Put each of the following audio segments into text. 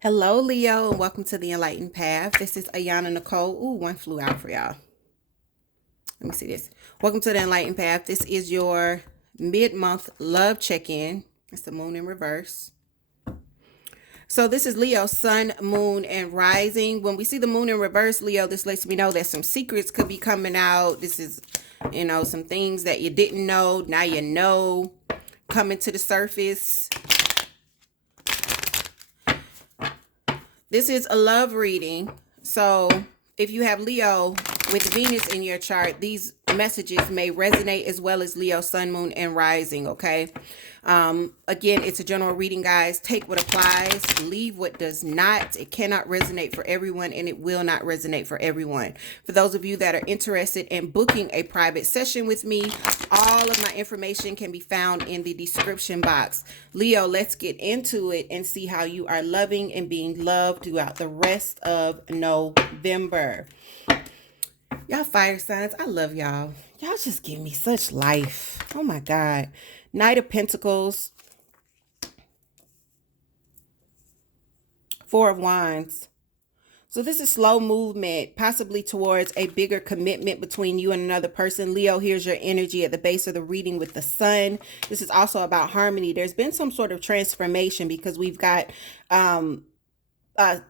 Hello, Leo, and welcome to the Enlightened Path. This is Ayana Nicole. Ooh, one flew out for y'all. Let me see this. Welcome to the Enlightened Path. This is your mid-month love check-in. It's the moon in reverse. So this is Leo, sun, moon, and rising. When we see the moon in reverse, Leo, this lets me know that some secrets could be coming out. This is, some things that you didn't know. Now you know, coming to the surface. This is a love reading. So if you have Leo with Venus in your chart, these messages may resonate as well as Leo, sun, moon, and rising. Okay. Again, it's a general reading, guys. Take what applies, leave what does not. It cannot resonate for everyone, and it will not resonate for everyone. For those of you that are interested in booking a private session with me, all of my information can be found in the description box. Leo, let's get into it and see how you are loving and being loved throughout the rest of November. Y'all fire signs, I love y'all. Y'all just give me such life. Oh my God. Knight of Pentacles. Four of Wands. So this is slow movement, possibly towards a bigger commitment between you and another person. Leo, here's your energy at the base of the reading with the sun. This is also about harmony. There's been some sort of transformation because we've got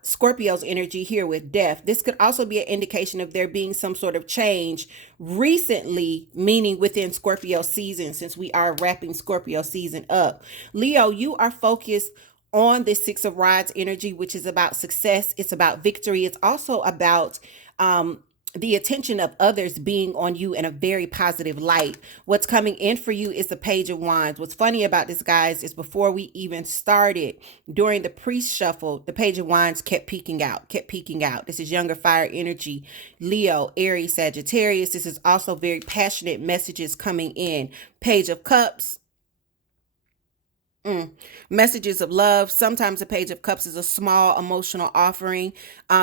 Scorpio's energy here with death. This could also be an indication of there being some sort of change recently, meaning within Scorpio season, since we are wrapping Scorpio season up. Leo, you are focused on the Six of Rods energy, which is about success. It's about victory. It's also about the attention of others being on you in a very positive light. What's coming in for you is the Page of Wands. What's funny about this, guys, is before we even started, during the pre-shuffle, the Page of Wands kept peeking out. This is younger fire energy. Leo, Aries, Sagittarius. This is also very passionate messages coming in. Page of Cups. Messages of love. Sometimes the Page of Cups is a small emotional offering.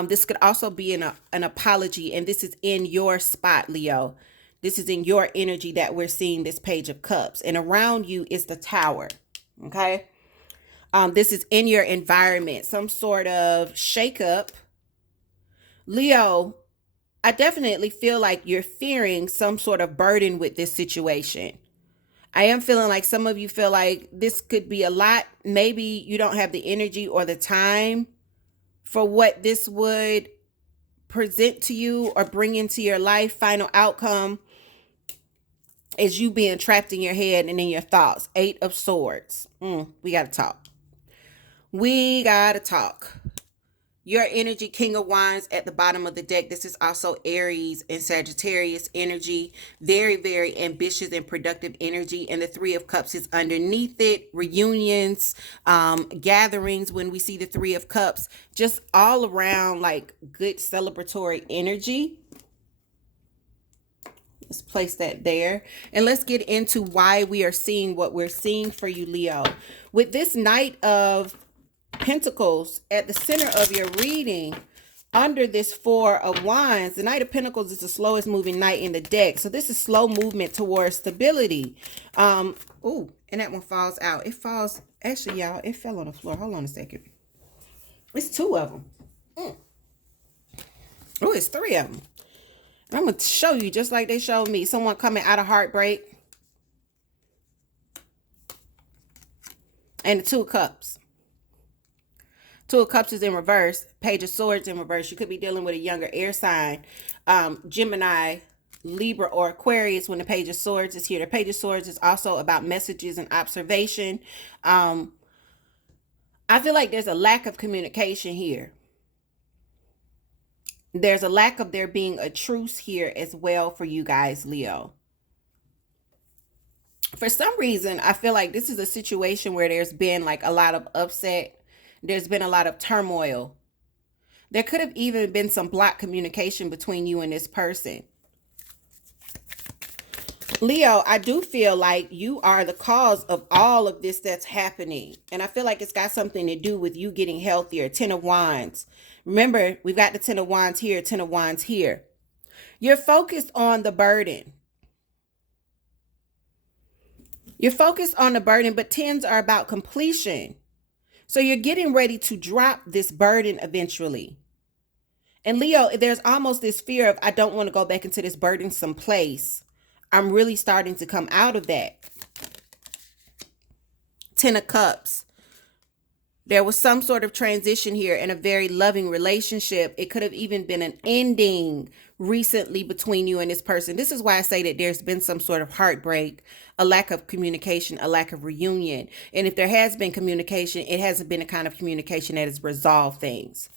This could also be an apology, and this is in your spot, Leo. This is in your energy that we're seeing this Page of Cups, and around you is the Tower. Okay. This is in your environment, some sort of shakeup. Leo, I definitely feel like you're fearing some sort of burden with this situation. I am feeling like some of you feel like this could be a lot. Maybe you don't have the energy or the time for what this would present to you or bring into your life. Final outcome is you being trapped in your head and in your thoughts. Eight of Swords. We got to talk. We got to talk. Your energy, King of Wands at the bottom of the deck. This is also Aries and Sagittarius energy. Very, very ambitious and productive energy. And the Three of Cups is underneath it. Reunions, gatherings when we see the Three of Cups. Just all around like good celebratory energy. Let's place that there. And let's get into why we are seeing what we're seeing for you, Leo. With this Knight of Pentacles at the center of your reading, under this Four of Wands, the Knight of Pentacles is the slowest moving knight in the deck. So this is slow movement towards stability. Oh, and that one falls out. It falls, actually, y'all, it fell on the floor. Hold on a second. It's two of them. Oh, it's three of them. I'm going to show you just like they showed me. Someone coming out of heartbreak. And the Two of Cups. Two of Cups is in reverse. Page of Swords in reverse. You could be dealing with a younger air sign. Gemini, Libra, or Aquarius when the Page of Swords is here. The Page of Swords is also about messages and observation. I feel like there's a lack of communication here. There's a lack of there being a truce here as well for you guys, Leo. For some reason, I feel like this is a situation where there's been like a lot of upset. There's been a lot of turmoil. There could have even been some blocked communication between you and this person. Leo, I do feel like you are the cause of all of this that's happening. And I feel like it's got something to do with you getting healthier. Ten of Wands. Remember, we've got the Ten of Wands here, Ten of Wands here. You're focused on the burden. You're focused on the burden, but tens are about completion. So you're getting ready to drop this burden eventually. And Leo, there's almost this fear of, I don't want to go back into this burdensome place. I'm really starting to come out of that. Ten of Cups. There was some sort of transition here in a very loving relationship. It could have even been an ending recently between you and this person. This is why I say that there's been some sort of heartbreak, a lack of communication, a lack of reunion. And if there has been communication, it hasn't been a kind of communication that has resolved things.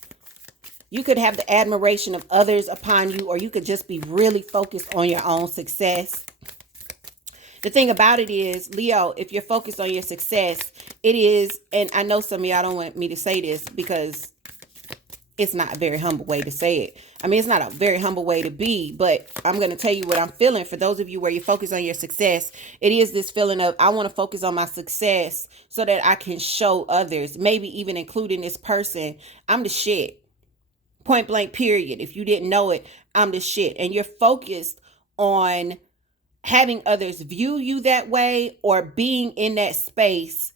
You could have the admiration of others upon you, or you could just be really focused on your own success. The thing about it is, Leo, if you're focused on your success, it is, and I know some of y'all don't want me to say this because it's not a very humble way to say it. I mean, it's not a very humble way to be, but I'm going to tell you what I'm feeling. For those of you where you focus on your success, it is this feeling of, I want to focus on my success so that I can show others, maybe even including this person, I'm the shit. Point blank, period. If you didn't know it, I'm the shit. And you're focused on having others view you that way or being in that space.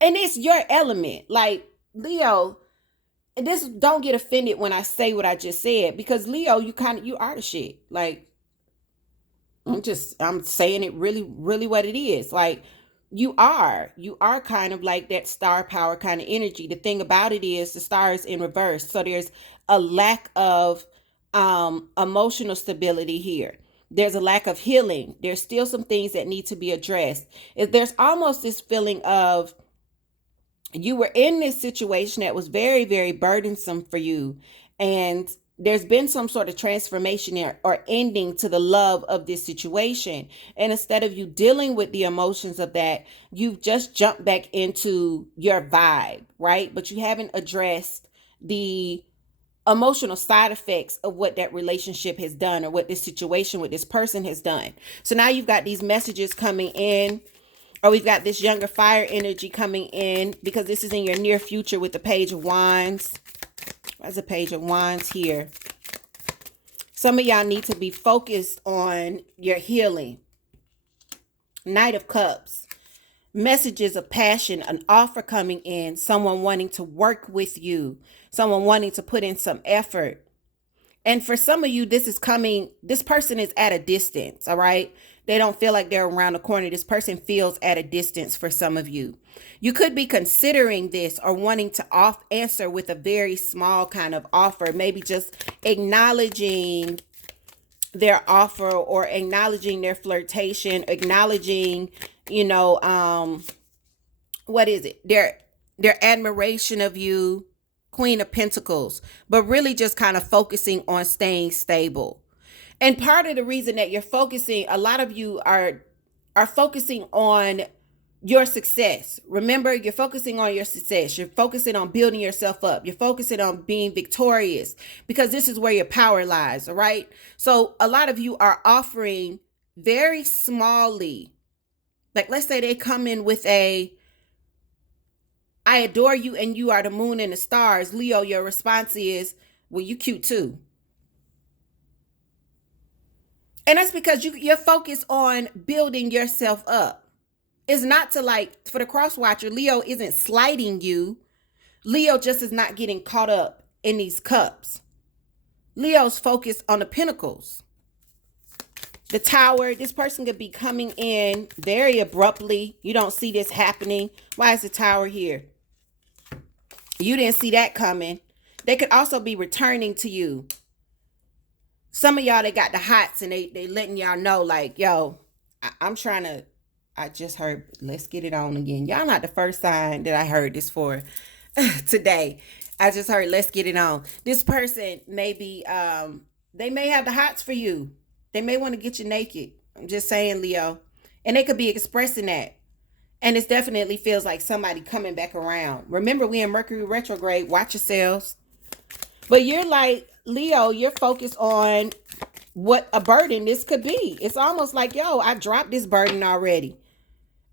And it's your element. Like, Leo, this, don't get offended when I say what I just said, because Leo, you are the shit. Like, I'm saying it really, really what it is. Like, you are kind of like that star power kind of energy. The thing about it is the star is in reverse. So there's a lack of emotional stability here. There's a lack of healing. There's still some things that need to be addressed. There's almost this feeling of, you were in this situation that was very, very burdensome for you. And there's been some sort of transformation or ending to the love of this situation. And instead of you dealing with the emotions of that, you've just jumped back into your vibe, right? But you haven't addressed the emotional side effects of what that relationship has done or what this situation with this person has done. So now you've got these messages coming in, or we've got this younger fire energy coming in, because this is in your near future with the Page of Wands. There's a Page of Wands here. Some of y'all need to be focused on your healing. Knight of Cups. Messages of passion, an offer coming in, someone wanting to work with you, someone wanting to put in some effort. And for some of you, this person is at a distance, all right? They don't feel like they're around the corner. This person feels at a distance for some of you. You could be considering this or wanting to answer with a very small kind of offer, maybe just acknowledging their offer or acknowledging their flirtation, acknowledging, what is it? Their admiration of you, Queen of Pentacles, but really just kind of focusing on staying stable. And part of the reason that you're focusing, a lot of you are focusing on your success. Remember, you're focusing on your success. You're focusing on building yourself up. You're focusing on being victorious, because this is where your power lies, all right? So a lot of you are offering very smallly. Like, let's say they come in with I adore you and you are the moon and the stars. Leo, your response is, well, you cute too. And that's because you're focused on building yourself up. It's not to, like, for the cross watcher, Leo isn't slighting you. Leo just is not getting caught up in these cups. Leo's focused on the pentacles. The Tower, this person could be coming in very abruptly. You don't see this happening. Why is the Tower here? You didn't see that coming. They could also be returning to you. Some of y'all, they got the hots and they letting y'all know, like, yo, I just heard, let's get it on again. Y'all not the first sign that I heard this for today. I just heard, let's get it on. This person may be, they may have the hots for you. They may want to get you naked. I'm just saying, Leo. And they could be expressing that. And it definitely feels like somebody coming back around. Remember, we in Mercury retrograde. Watch yourselves. But you're like, Leo, you're focused on what a burden this could be. It's almost like, yo, I dropped this burden already.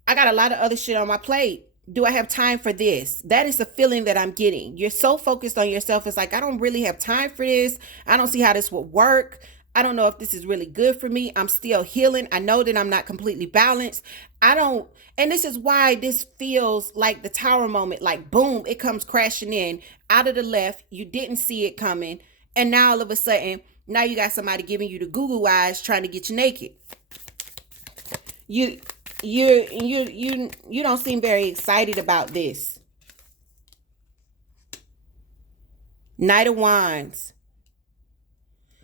I got a lot of other shit on my plate. Do I have time for this? That is the feeling that I'm getting. You're so focused on yourself. It's like, I don't really have time for this. I don't see how this would work. I don't know if this is really good for me. I'm still healing. I know that I'm not completely balanced. I don't, and this is why this feels like the tower moment, like boom, it comes crashing in out of the left. You didn't see it coming. And now all of a sudden, now you got somebody giving you the Google eyes trying to get you naked. You you don't seem very excited about this. Knight of Wands.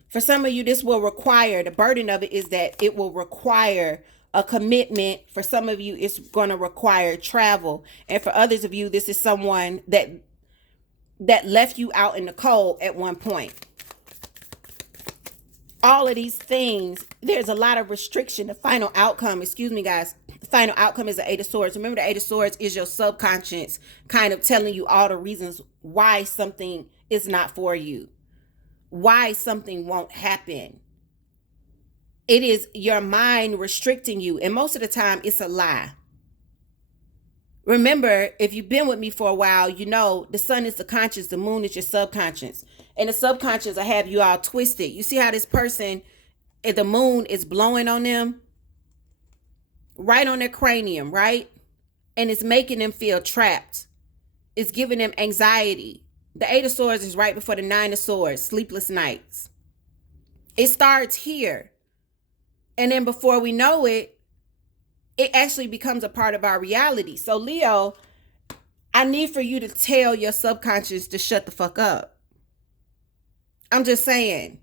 For some of you, this will require, the burden of it is that it will require a commitment. For some of you, it's going to require travel. And for others of you, this is someone that left you out in the cold at one point. All of these things, there's a lot of restriction. The final outcome, excuse me, guys, the final outcome is the Eight of Swords. Remember, the Eight of Swords is your subconscious kind of telling you all the reasons why something is not for you, why something won't happen. It is your mind restricting you. And most of the time, it's a lie. Remember, if you've been with me for a while, you know the sun is the conscious, the moon is your subconscious. And the subconscious will have you all twisted. You see how this person, the moon is blowing on them? Right on their cranium, right? And it's making them feel trapped. It's giving them anxiety. The Eight of Swords is right before the Nine of Swords, sleepless nights. It starts here. And then before we know it, it actually becomes a part of our reality. So Leo, I need for you to tell your subconscious to shut the fuck up. I'm just saying.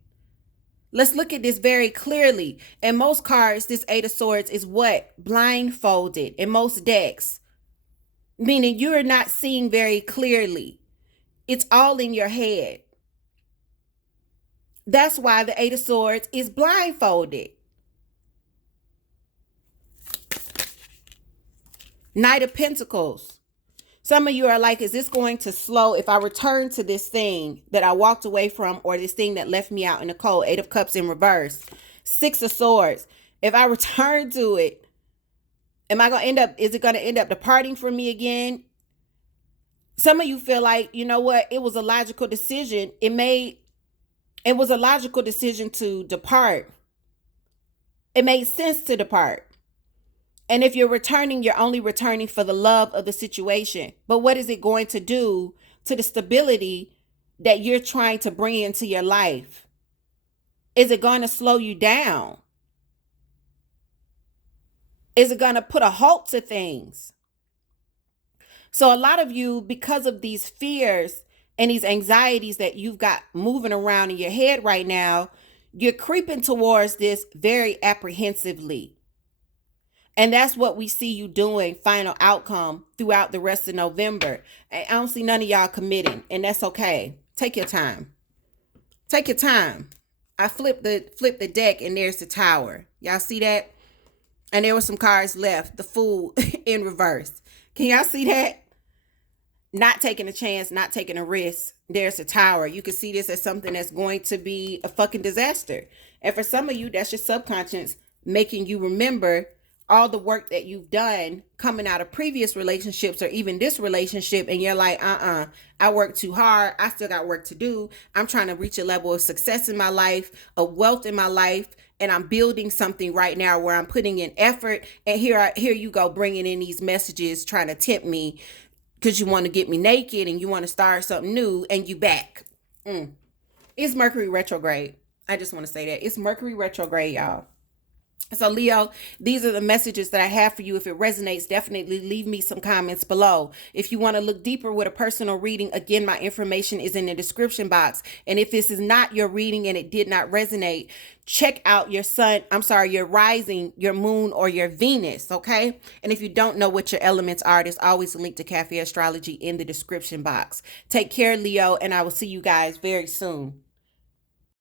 Let's look at this very clearly. In most cards, this Eight of Swords is what? Blindfolded in most decks. Meaning you're not seeing very clearly. It's all in your head. That's why the Eight of Swords is blindfolded. Knight of Pentacles. Some of you are like, is this going to slow if I return to this thing that I walked away from, or this thing that left me out in the cold? Eight of Cups in reverse. Six of Swords. If I return to it, am I going to end up, is it going to end up departing from me again? Some of you feel like, you know what? It was a logical decision. It was a logical decision to depart. It made sense to depart. And if you're returning, you're only returning for the love of the situation. But what is it going to do to the stability that you're trying to bring into your life? Is it going to slow you down? Is it going to put a halt to things? So a lot of you, because of these fears and these anxieties that you've got moving around in your head right now, you're creeping towards this very apprehensively. And that's what we see you doing, final outcome, throughout the rest of November. I don't see none of y'all committing, and that's okay. Take your time. Take your time. I flip the deck, and there's the Tower. Y'all see that? And there were some cards left. The Fool in reverse. Can y'all see that? Not taking a chance, not taking a risk. There's the Tower. You can see this as something that's going to be a fucking disaster. And for some of you, that's your subconscious making you remember all the work that you've done coming out of previous relationships or even this relationship, and you're like, I worked too hard. I still got work to do. I'm trying to reach a level of success in my life, of wealth in my life, and I'm building something right now where I'm putting in effort. And here you go, bringing in these messages, trying to tempt me because you want to get me naked and you want to start something new, and you back. It's Mercury retrograde. I just want to say that. It's Mercury retrograde, y'all. So Leo, these are the messages that I have for you. If it resonates, definitely leave me some comments below. If you want to look deeper with a personal reading, again, my information is in the description box. And if this is not your reading and it did not resonate, check out your your rising, your moon, or your Venus, okay? And if you don't know what your elements are, there's always a link to Café Astrology in the description box. Take care, Leo, and I will see you guys very soon.